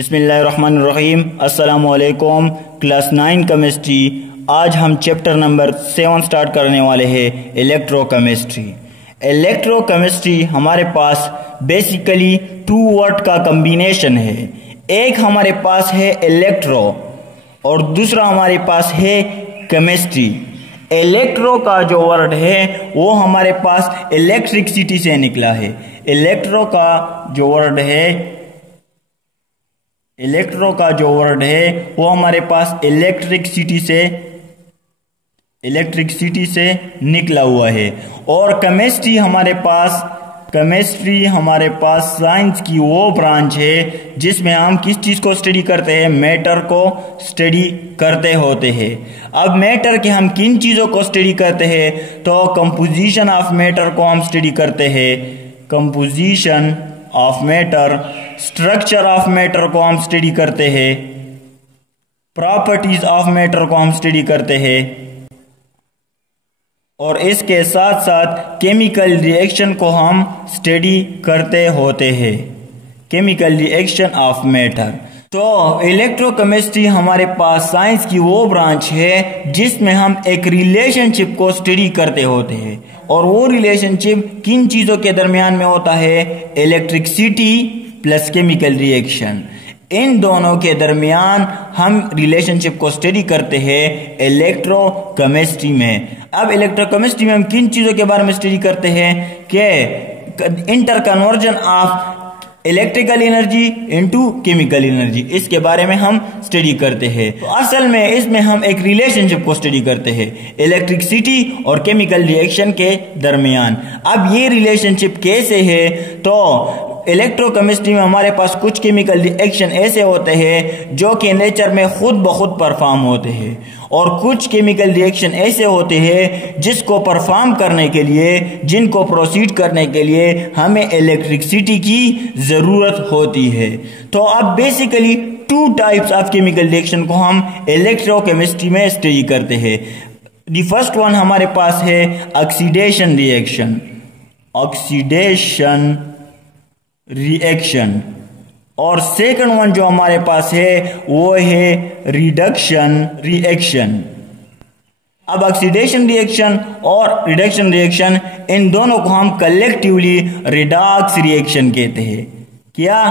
बिस्मिल्लाहिर्रहमानिर्रहीम। अस्सलामुअलैकुम। Class 9 chemistry. आज हम चैप्टर नंबर 7 स्टार्ट करने वाले हैं, इलेक्ट्रोकेमिस्ट्री। इलेक्ट्रोकेमिस्ट्री हमारे पास बेसिकली 2 वर्ड का कम्बिनेशन है। एक हमारे पास है इलेक्ट्रो और दूसरा हमारे पास है केमिस्ट्री। इलेक्ट्रो का जो वर्ड है वो हमारे पास इलेक्ट्रिसिटी से निकला है। इलेक्ट्रो का जो वर्ड है वो हमारे पास इलेक्ट्रिसिटी से निकला हुआ है। और केमिस्ट्री हमारे पास साइंस की वो ब्रांच है जिसमें हम किस चीज को स्टडी करते हैं, मैटर को स्टडी करते होते हैं। अब मैटर के हम किन चीजों को स्टडी करते हैं, तो कंपोजिशन ऑफ मैटर को हम स्टडी करते हैं, composition of matter, structure of matter को हम स्टडी करते हैं, प्रॉपर्टीज ऑफ मैटर को हम स्टडी करते हैं, और इसके साथ साथ केमिकल रिएक्शन को हम स्टडी करते होते हैं, केमिकल रिएक्शन ऑफ मैटर। तो इलेक्ट्रोकेमिस्ट्री हमारे पास साइंस की वो ब्रांच है जिसमें हम एक रिलेशनशिप को स्टडी करते होते हैं। और वो रिलेशनशिप किन चीजों के दरमियान में होता है, इलेक्ट्रिसिटी प्लस केमिकल रिएक्शन। इन दोनों के दरमियान हम रिलेशनशिप को स्टडी करते हैं इलेक्ट्रोकेमिस्ट्री में। अब इलेक्ट्रोकेमिस्ट्री में हम किन चीजों के बारे में स्टडी करते हैं कि inter conversion of electrical energy into chemical energy, इसके बारे में हम स्टडी करते हैं। तो असल में इसमें हम एक रिलेशनशिप को स्टडी करते हैं इलेक्ट्रिसिटी और केमिकल रिएक्शन के दरमियान। अब ये रिलेशनशिप कैसे है, तो इलेक्ट्रोकेमिस्ट्री में हमारे पास कुछ केमिकल रिएक्शन ऐसे होते हैं जो कि नेचर में खुद ब खुद परफॉर्म होते हैं, और कुछ केमिकल रिएक्शन ऐसे होते हैं जिसको परफॉर्म करने के लिए, जिनको प्रोसीड करने के लिए हमें इलेक्ट्रिसिटी की जरूरत होती है। तो अब basically 2 types of chemical reaction को हम इलेक्ट्रोकेमिस्ट्री में स्टडी करते हैं। द फर्स्ट वन हमारे पास है ऑक्सीडेशन रिएक्शन, और सेकंड वन जो हमारे पास है वो है रिडक्शन रिएक्शन। अब ऑक्सीडेशन रिएक्शन और रिडक्शन रिएक्शन, इन दोनों को हम कलेक्टिवली रिडॉक्स रिएक्शन कहते हैं। क्या?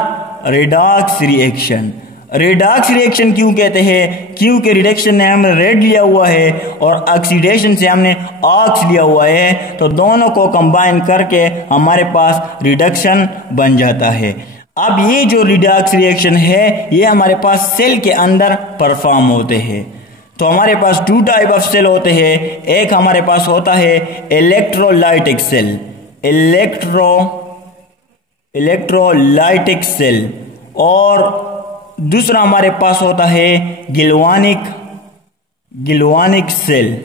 Redox reaction. रिडॉक्स रिएक्शन क्यों कहते हैं? क्योंकि रिडक्शन ने हमने रेड लिया हुआ है और ऑक्सीडेशन से हमने ऑक्स लिया हुआ है, तो दोनों को कंबाइन करके हमारे पास रिडक्शन बन जाता है। अब ये जो रिडॉक्स रिएक्शन है ये हमारे पास सेल के अंदर परफॉर्म होते हैं। तो हमारे पास 2 टाइप ऑफ सेल होते हैं। एक हमारे पास होता है इलेक्ट्रोलाइटिक सेल, और दूसरा हमारे पास होता है गिल्वानिक सेल।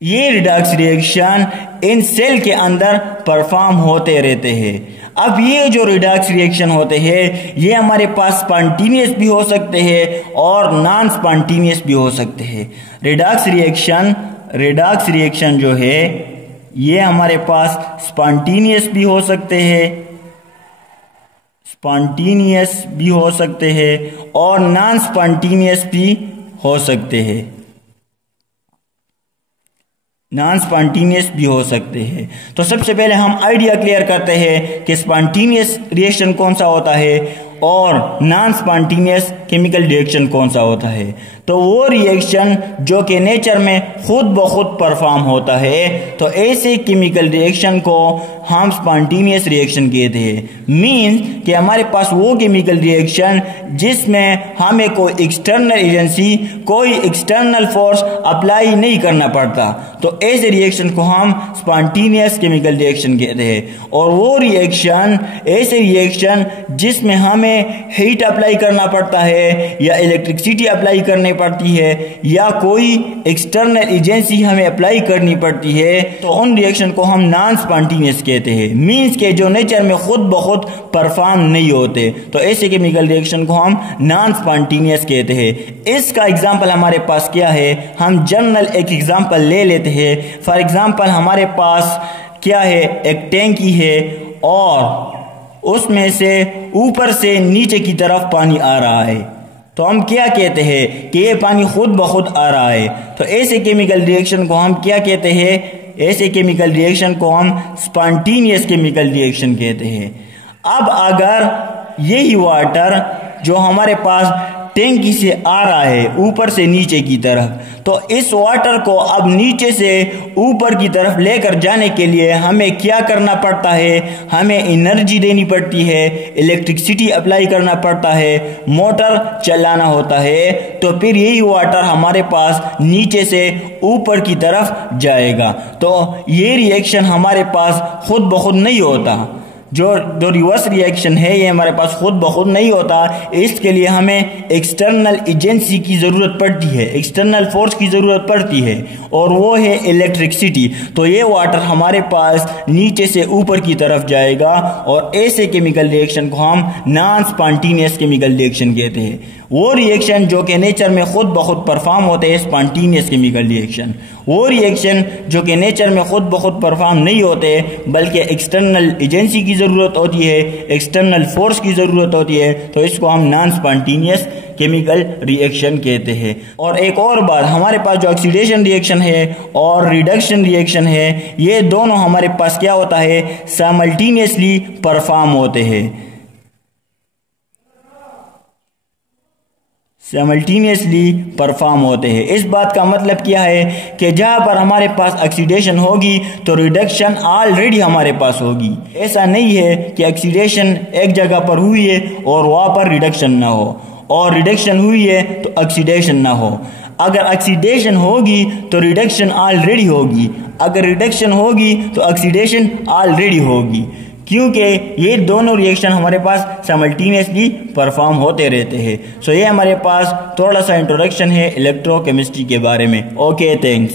ये रिडॉक्स रिएक्शन इन सेल के अंदर परफॉर्म होते रहते हैं। अब ये जो रिडॉक्स रिएक्शन होते हैं ये हमारे पास स्पॉन्टेनियस भी हो सकते हैं और नॉन स्पॉन्टेनियस भी हो सकते हैं। रिडॉक्स रिएक्शन जो है ये हमारे पास स्पॉन्टेनियस भी हो सकते हैं और नॉन स्पॉन्टेनियस भी हो सकते हैं। तो सबसे पहले हम आइडिया क्लियर करते हैं कि स्पॉन्टेनियस रिएक्शन कौन सा होता है और नॉन स्पॉन्टेनियस केमिकल रिएक्शन कौन सा होता है। तो वो रिएक्शन जो कि नेचर में खुद ब खुद परफॉर्म होता है, तो ऐसे केमिकल रिएक्शन को हम स्पॉन्टेनियस रिएक्शन कहते हैं। मीन्स कि हमारे पास वो केमिकल रिएक्शन जिसमें हमें कोई एक्सटर्नल एजेंसी, कोई एक्सटर्नल फोर्स अप्लाई नहीं करना पड़ता, तो ऐसे रिएक्शन को हम स्पॉन्टेनियस केमिकल रिएक्शन कहते हैं। और वो रिएक्शन ऐसे रिएक्शन जिसमें हमें हीट अप्लाई करना पड़ता है या इलेक्ट्रिसिटी अप्लाई करनी पड़ती है या कोई एक्सटर्नल एजेंसी हमें अप्लाई करनी पड़ती है, तो उन रिएक्शन को हम नॉन स्पॉन्टेनियस कहते हैं। मीन्स के जो नेचर में खुद ब खुद परफॉर्म नहीं होते, तो ऐसे केमिकल रिएक्शन को हम नॉन स्पॉन्टेनियस कहते हैं। इसका एग्जांपल हमारे पास क्या है, हम जनरल एक एग्जांपल ले लेते हैं। फॉर एग्जांपल हमारे पास क्या है, एक टैंकी है उसमें से ऊपर से नीचे की तरफ पानी आ रहा है, तो हम क्या कहते हैं कि ये पानी खुद ब खुद आ रहा है। तो ऐसे केमिकल रिएक्शन को हम क्या कहते हैं? ऐसे केमिकल रिएक्शन को हम स्पॉन्टेनियस केमिकल रिएक्शन कहते हैं। अब अगर यही वाटर जो हमारे पास टैंकी से आ रहा है ऊपर से नीचे की तरफ, तो इस वाटर को अब नीचे से ऊपर की तरफ लेकर जाने के लिए हमें क्या करना पड़ता है? हमें एनर्जी देनी पड़ती है, इलेक्ट्रिसिटी अप्लाई करना पड़ता है, मोटर चलाना होता है, तो फिर यही वाटर हमारे पास नीचे से ऊपर की तरफ जाएगा। तो ये रिएक्शन हमारे पास खुद ब खुद नहीं होता। जो रिवर्स रिएक्शन है ये हमारे पास खुद ब खुद नहीं होता। इसके लिए हमें एक्सटर्नल एजेंसी की ज़रूरत पड़ती है, एक्सटर्नल फोर्स की ज़रूरत पड़ती है, और वो है इलेक्ट्रिसिटी। तो ये वाटर हमारे पास नीचे से ऊपर की तरफ जाएगा, और ऐसे केमिकल रिएक्शन को हम नॉन स्पॉन्टेनियस केमिकल रिएक्शन कहते हैं। वो रिएक्शन जो कि नेचर में खुद ब खुद परफॉर्म होते हैं स्पॉन्टेनियस केमिकल रिएक्शन। वो रिएक्शन जो कि नेचर में खुद ब खुद परफॉर्म नहीं होते बल्कि एक्सटर्नल एजेंसी की ज़रूरत होती है, एक्सटर्नल फोर्स की ज़रूरत होती है, तो इसको हम नॉन स्पॉन्टेनियस केमिकल रिएक्शन कहते हैं। और एक और बात, हमारे पास जो ऑक्सीडेशन रिएक्शन है और रिडक्शन रिएक्शन है, ये दोनों हमारे पास क्या होता है? साइमल्टेनियसली परफॉर्म होते हैं, साइमल्टेनियसली परफॉर्म होते हैं। इस बात का मतलब क्या है कि जहाँ पर हमारे पास ऑक्सीडेशन होगी तो रिडक्शन ऑलरेडी हमारे पास होगी। ऐसा नहीं है कि ऑक्सीडेशन एक जगह पर हुई है और वहाँ पर रिडक्शन ना हो, और रिडक्शन हुई है तो ऑक्सीडेशन ना हो। अगर ऑक्सीडेशन होगी तो रिडक्शन ऑलरेडी होगी, अगर रिडक्शन होगी तो ऑक्सीडेशन ऑलरेडी होगी, क्योंकि ये दोनों रिएक्शन हमारे पास साइमल्टेनियसली परफॉर्म होते रहते हैं। सो ये हमारे पास थोड़ा सा इंट्रोडक्शन है इलेक्ट्रोकेमिस्ट्री के बारे में। Okay, thanks.